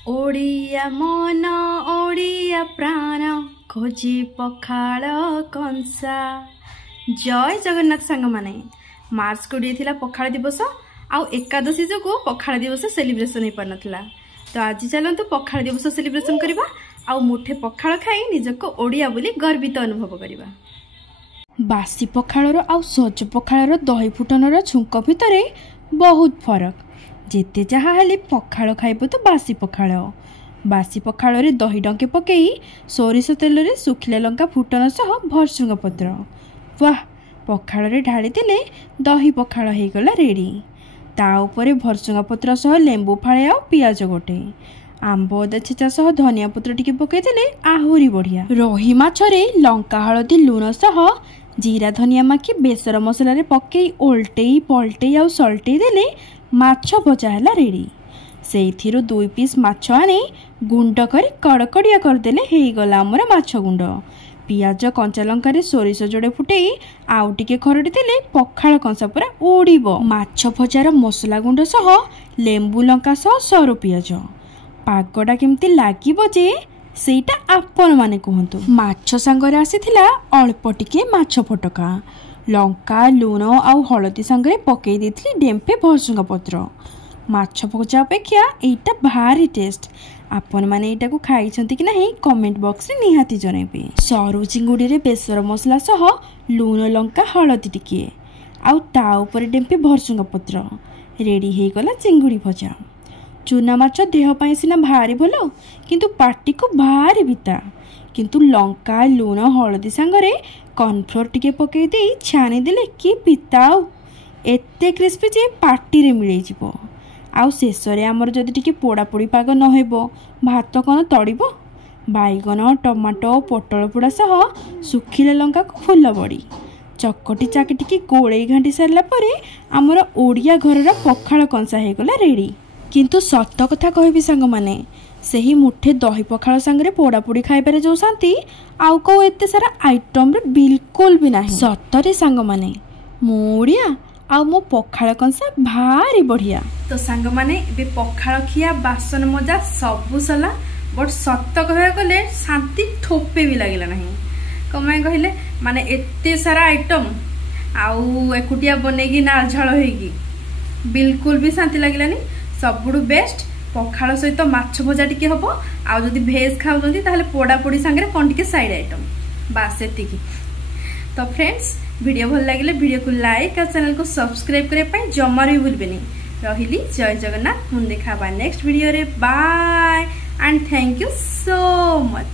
ओडिया मन ओडिया प्राण खोजी पखाल कंसा। जय जगन्नाथ सांग माने मार्च 20 थिला पखाल दिवस आउ एकादशी जो पखाल दिवस सेलिब्रेशन हो पार तो आज चलतु पखाल दिवस सेलिब्रेशन करवा आउ मुठे पखाल खाई निजको ओडिया बोली गर्वित अनुभव करवा। बासी पखाल आउ सज पखाल दही फुटन छुंक भितर बहुत फरक। जेते जहा हेले पखाल खाइब तो बासी पखाल। बासी पखाल रे दही डंके पकई सोरिष तेल रे सुखिला लंका फुटन सह भरसुंगा पत्र वाह पखाल रे ढाली देले दही पखाल हो गला रेडी। ता उपरे भरसुंगा पत्र सह लेंबू फाळे आ पियाज गोटे आंब अदा छेचा सह धनिया पत्र टिके पकई देले आहुरी बढ़िया। रोही माछरे लंका हळदी लूण सह जीरा धनिया माखी बेसर मसला रे पकई ओल्टेई पलटेई आ सल्टेई देले माछ भजा है रेडी। से 2 पीस माछ आने गुंड कर कड़कड़िया करदेले हो गला आमर माछ गुंड। पियाज कंचा लंका रे सोरिष जोड़े फुटेई आउ टिके खरड़ी देले पखाल कंसा पूरा उड़ीब। माछ भजार मसला गुंड सह लेंबू लंका सह सरू पियाज पागटा केमती लागिबो जे सेटा आपण माने कहंतु। माछ सांगरे आसीथिला अल्प टिके माछ फटका लंका लूण आउ हलदी सांगरे पकई देथिली डेम्फे भरसुंगा पत्र। माछ भजा अपेक्षा एटा भारी टेस्ट। आपण माने एटा को खाई छंती कि नहीं कमेंट बॉक्स रे निहाती जणाइबे। सरू चिंगुडी रे बेसर मसला सह लूण लंका हलदी टिके आउ ता ऊपर डेम्फे भरसुंगा पत्र रेडी हे गला चिंगुडी भजा। चूना माछ देह पई सिना भारी भलो किंतु पार्टी को भारी बिता। किंतु लंका लूण हलदी सांगरे कॉर्नफ्लोर टिके पकई दे छानी देले कि पिताओ एते क्रिस्पी जे पार्टी रे मिले जिवो। आउ शेष रे हमर जदि टिके पोड़ा पोड़ी पाग न हेबो भात कोन तड़िबो। बैगन टमाटो पोटल पोड़ा सह सुखिला लंका को फुल बड़ी चकटी चाकटी की गोड़े घाटी सारला परे हमर ओडिया घरर पखाल कंसा हे गला रेडी। किंतु सत कथा कहबी सांग माने सही मुठे दही पखाल सांगरे पोड़ा पोड़ी खाइबारे जो शांति आउ को एते सारा आइटम रे बिल्कुल भी नाही। सतरे सांग माने मोड़िया आउ मो पखाल कंसा भारी बढ़िया। तो सांग माने बे पखाल खिया बासन मजा सबु सला बट सत कहया गले शांति ठोपे भी लागिला नाही। कमाय कहिले माने एते सारा आइटम आउ एकुटिया बनेगी नाल झाळ होईगी बिल्कुल भी शांति लागिलानी। सबुडु बेस्ट पखाल सहित माछ भजा टिके हबो आउ जदि भेज खाउजंती ताहले पोड़ा पोड़ी संगे कोन टिके साइड आइटम बास एतिकी। तो फ्रेंड्स वीडियो भल लागिले वीडियो को लाइक और चैनल को सब्सक्राइब करे पई जमार भी भूलबेनी। रहिली जय जगन्नाथ। हम देखा नेक्स्ट वीडियो रे bye and thank you so much.